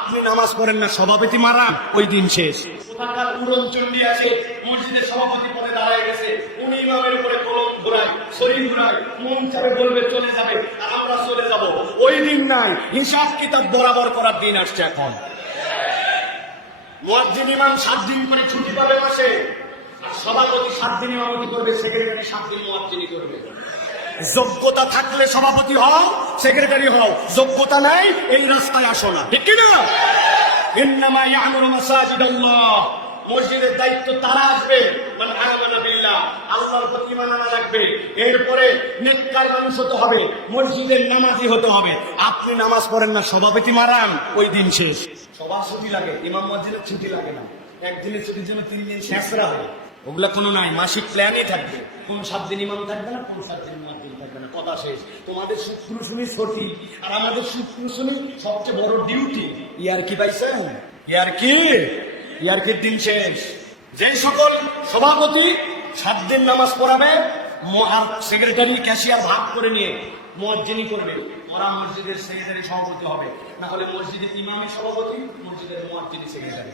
আপনি নামাজ পড়েন না, সভাপতি মারা, ওই দিন শেষ। কোথাকার উড়ন চণ্ডী আছে, মসজিদের সভাপতি পদে দাঁড়ায় গেছে, উনি ইমামের উপরে কলম ঘুরায়, শরীর ঘুরায়, মন চাবে বলবে চলে যাবে, আর আমরা চলে যাব। ওই দিন নাই, হিসাব কিতাব বরাবর করার দিন আসছে এখন। মুয়াজ্জিন ইমাম 7 দিন করে ছুটি পাবে মাসে, আর সভাপতি 7 দিন ইমামতি করবে, সেক্রেটারি 7 দিন মুয়াজ্জিনি করবে। যোগ্যতা থাকলে সভাপতি হও, সেক্রেটারি হও, যোগ্যতা নাই এই রাস্তায় আসো না, ঠিক কি না? ইন্নামা ইয়ামুরু মাসাজিদাল্লাহ, মসজিদের দায়িত্ব তারা আসবে মানে আমানা বিল্লাহ, আল্লাহর প্রতি ঈমান আনা লাগবে, এরপরে নেককার মানুষ হতে হবে, মসজিদের নামাজি হতে হবে। আপনি নামাজ পড়েন না, সভাপতি মারান, ওই দিন শেষ। সবার ছুটি লাগে, ইমাম মসজিদের ছুটি লাগে না, একদিনের ছুটির জন্য 3 দিন শেষরা হয়, ওগুলা কোনো নাই, মাসিক প্ল্যানই থাকবে। কোন 7 দিন ইমাম থাকবে না, কোন 7 দিন মুয়াজ্জিন থাকবে না, কথা শেষ। তোমাদের শুক্র শনি ছুটি, আর আমাদের শুক্র শনি সবচেয়ে বড় ডিউটি। ইয়ার কি পাইছেন? ইয়ারকির দিন শেষ। যে সকল সভাপতি 7 দিন নামাজ পড়াবে, আর সেক্রেটারি ক্যাশিয়ার ভাগ করে নিয়ে মুয়াজ্জিনি করবে, ওরা মসজিদের সেক্রেটারি সভাপতি হবে, না হলে মসজিদের ইমামের সভাপতি, মসজিদের মুয়াজ্জিনি সেক্রেটারি।